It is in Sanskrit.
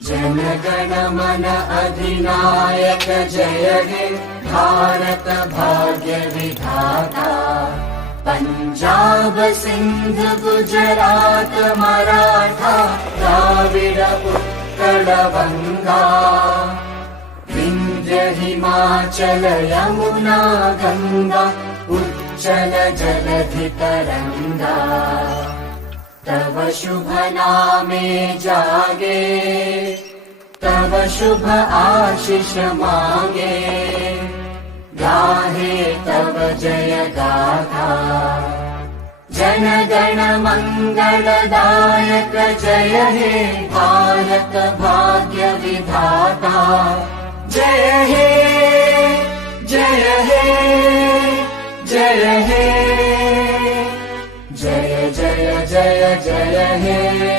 जनगण मन अधिनायक जय हे भारत भाग्य विधाता। पंजाब सिंध गुजरात मराठा द्राविड उत्कल बंगा। विंध्य हिमाचल यमुना गंगा उच्चल जलधि तरंगा। तव शुभ नामे जागे तव शुभ आशीष मांगे। गाहे तव जय गाथा जन गण मंगलदायक जय हे भारत भाग्य विधाता। जय हे जय हे जय हे जय जय जय जय हे।